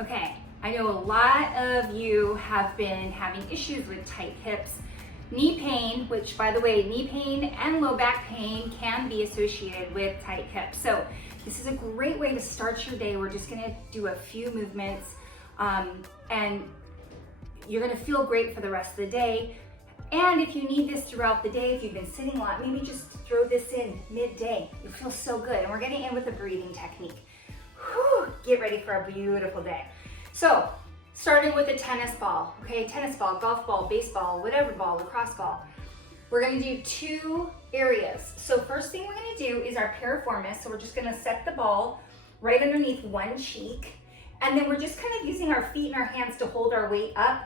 Okay, I know a lot of you have been having issues with tight hips, knee pain, which by the way, knee pain and low back pain can be associated with tight hips. So this is a great way to start your day. We're just gonna do a few movements and you're gonna feel great for the rest of the day. And if you need this throughout the day, if you've been sitting a lot, maybe just throw this in midday. You'll feel so good. And we're getting in with a breathing technique. Whew, get ready for a beautiful day. So, starting with a tennis ball, okay? Tennis ball, golf ball, baseball, whatever ball, lacrosse ball. We're gonna do two areas. So first thing we're gonna do is our piriformis. So we're just gonna set the ball right underneath one cheek. And then we're just kind of using our feet and our hands to hold our weight up.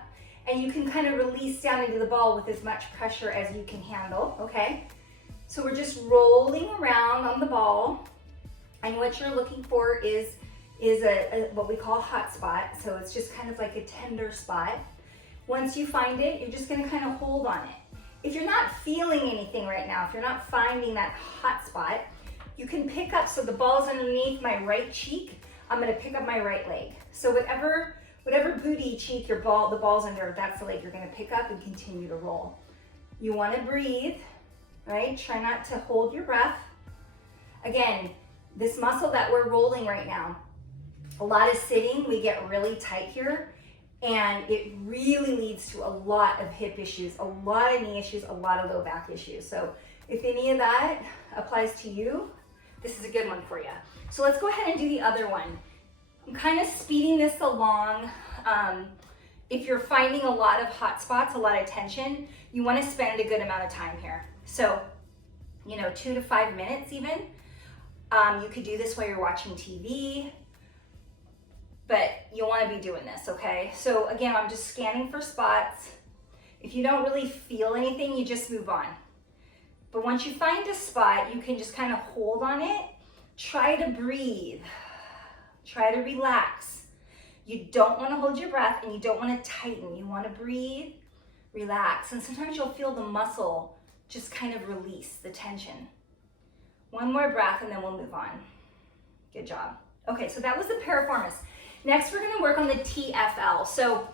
And you can kind of release down into the ball with as much pressure as you can handle, okay? So we're just rolling around on the ball. And what you're looking for is a what we call a hot spot. So it's just kind of like a tender spot. Once you find it, you're just gonna kind of hold on it. If you're not feeling anything right now, if you're not finding that hot spot, you can pick up, so the ball's underneath my right cheek, I'm gonna pick up my right leg. So whatever booty cheek the ball's under, that's the leg you're gonna pick up and continue to roll. You wanna breathe, right? Try not to hold your breath. Again, this muscle that we're rolling right now, a lot of sitting, we get really tight here, and it really leads to a lot of hip issues, a lot of knee issues, a lot of low back issues. So if any of that applies to you, this is a good one for you. So let's go ahead and do the other one. I'm kind of speeding this along. If you're finding a lot of hot spots, a lot of tension, you want to spend a good amount of time here. So, 2 to 5 minutes even. You could do this while you're watching TV, but you'll want to be doing this, okay? So again, I'm just scanning for spots. If you don't really feel anything, you just move on. But once you find a spot, you can just kind of hold on it. Try to breathe. Try to relax. You don't want to hold your breath and you don't want to tighten. You want to breathe, relax. And sometimes you'll feel the muscle just kind of release the tension. One more breath and then we'll move on. Good job. Okay, so that was the piriformis. Next, we're gonna work on the TFL. So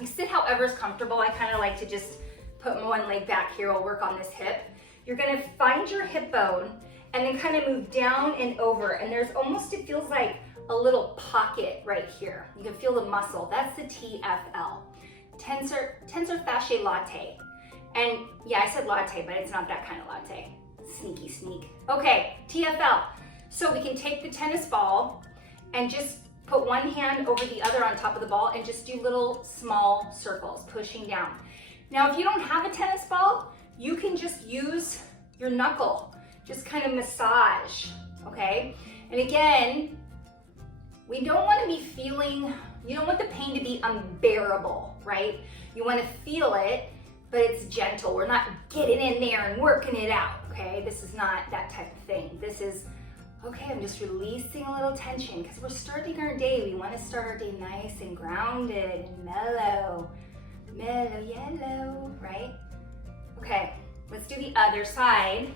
I sit however is comfortable. I kind of like to just put one leg back here. I'll work on this hip. You're gonna find your hip bone and then kind of move down and over. And there's almost, it feels like a little pocket right here. You can feel the muscle. That's the TFL, tensor fasciae latae. And yeah, I said latte, but it's not that kind of latte. Sneaky sneak. Okay, TFL. So we can take the tennis ball and just put one hand over the other on top of the ball and just do little small circles, pushing down. Now, if you don't have a tennis ball, you can just use your knuckle, just kind of massage, okay? And again, we don't want to be feeling, you don't want the pain to be unbearable, right? You want to feel it, but it's gentle. We're not getting in there and working it out, okay? This is not that type of thing. This is, okay, I'm just releasing a little tension because we're starting our day. We want to start our day nice and grounded and mellow, yellow, right? Okay, let's do the other side.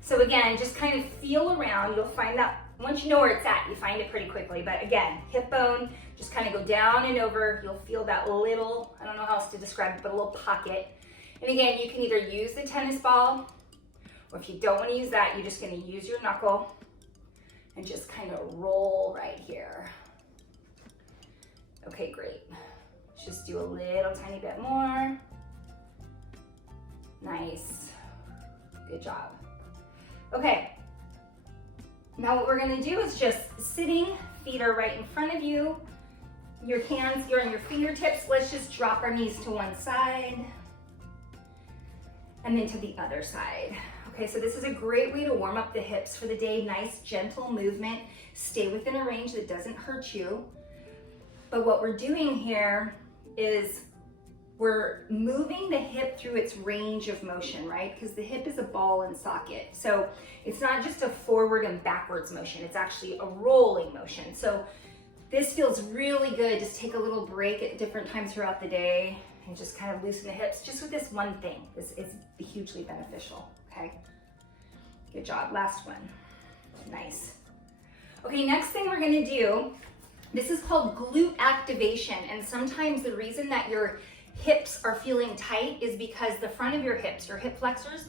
So again, just kind of feel around. You'll find that once you know where it's at, you find it pretty quickly. But again, hip bone, just kind of go down and over. You'll feel that little, I don't know how else to describe it, but a little pocket. And again, you can either use the tennis ball, or if you don't want to use that, you're just going to use your knuckle and just kind of roll right here. Okay, great. Let's just do a little tiny bit more. Nice. Good job. Okay. Now what we're gonna do is just sitting, feet are right in front of you. Your hands, you're on your fingertips. Let's just drop our knees to one side and then to the other side. Okay, so this is a great way to warm up the hips for the day. Nice, gentle movement. Stay within a range that doesn't hurt you. But what we're doing here is we're moving the hip through its range of motion, right? Because the hip is a ball and socket. So it's not just a forward and backwards motion. It's actually a rolling motion. So this feels really good. Just take a little break at different times throughout the day and just kind of loosen the hips just with this one thing. This is hugely beneficial, okay? Good job, last one. Nice. Okay, next thing we're gonna do This is called glute activation, and sometimes the reason that your hips are feeling tight is because the front of your hips, your hip flexors,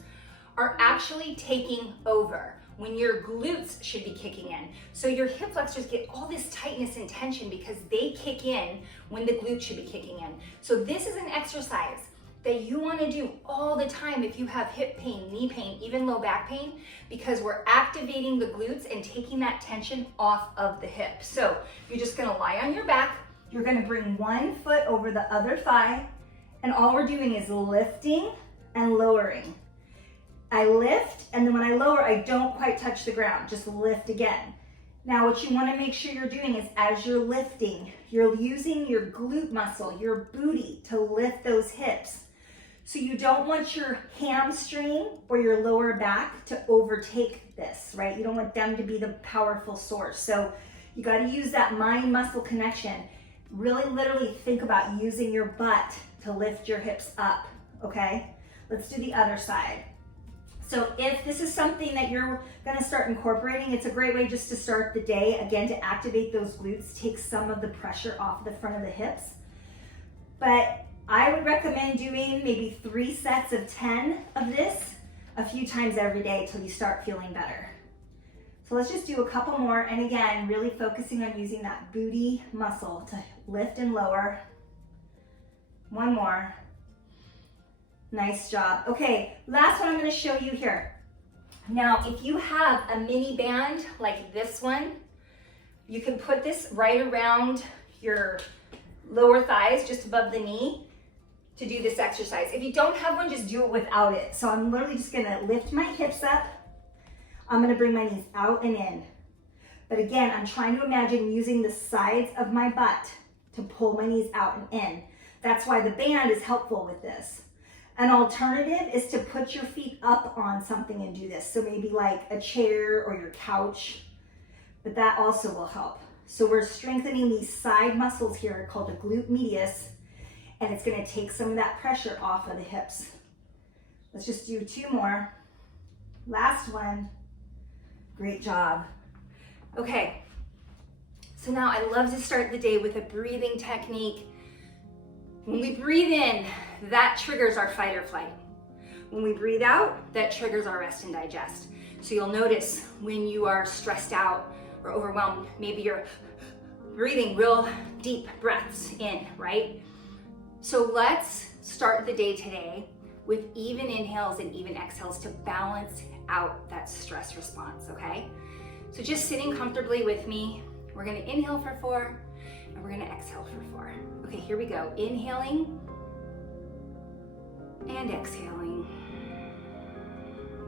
are actually taking over when your glutes should be kicking in. So your hip flexors get all this tightness and tension because they kick in when the glutes should be kicking in. So this is an exercise that you want to do all the time if you have hip pain, knee pain, even low back pain, because we're activating the glutes and taking that tension off of the hip. So you're just going to lie on your back. You're going to bring one foot over the other thigh, and all we're doing is lifting and lowering. I lift, and then when I lower, I don't quite touch the ground, just lift again. Now what you want to make sure you're doing is as you're lifting, you're using your glute muscle, your booty, to lift those hips. So you don't want your hamstring or your lower back to overtake this, right? You don't want them to be the powerful source. So you got to use that mind-muscle connection. Really literally think about using your butt to lift your hips up, okay? Let's do the other side. So if this is something that you're gonna start incorporating, it's a great way just to start the day, again, to activate those glutes, take some of the pressure off the front of the hips. But I would recommend doing maybe 3 sets of 10 of this a few times every day till you start feeling better. So let's just do a couple more, and again, really focusing on using that booty muscle to lift and lower. One more. Nice job. Okay, last one I'm going to show you here. Now, if you have a mini band like this one, you can put this right around your lower thighs, just above the knee, to do this exercise. If you don't have one, just do it without it. So I'm literally just going to lift my hips up. I'm going to bring my knees out and in. But again, I'm trying to imagine using the sides of my butt to pull my knees out and in. That's why the band is helpful with this. An alternative is to put your feet up on something and do this. So maybe like a chair or your couch, but that also will help. So we're strengthening these side muscles here called the glute medius, and it's going to take some of that pressure off of the hips. Let's just do 2 more. Last one. Great job. Okay, so now I love to start the day with a breathing technique. When we breathe in, that triggers our fight or flight. When we breathe out, that triggers our rest and digest. So you'll notice when you are stressed out or overwhelmed, maybe you're breathing real deep breaths in, right? So let's start the day today with even inhales and even exhales to balance out that stress response, okay? So just sitting comfortably with me, we're gonna inhale for 4, and we're gonna exhale for 4. Okay, here we go. Inhaling and exhaling.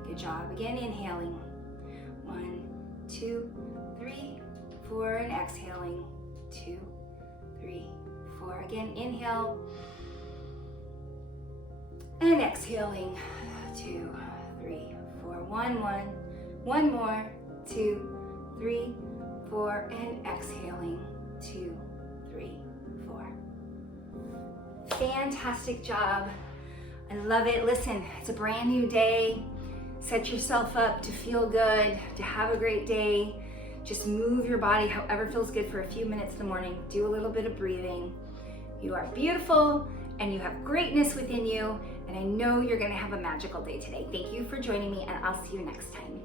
Good job. Again, inhaling. 1, 2, 3, 4, and exhaling. 2, 3, 4. Again, inhale and exhaling. 2, 3, 4. 1 more. 2, 3, 4, and exhaling. 2, 3, 4. Fantastic job. I love it. Listen, it's a brand new day. Set yourself up to feel good, to have a great day. Just move your body however feels good for a few minutes in the morning. Do a little bit of breathing. You are beautiful and you have greatness within you. And I know you're going to have a magical day today. Thank you for joining me, and I'll see you next time.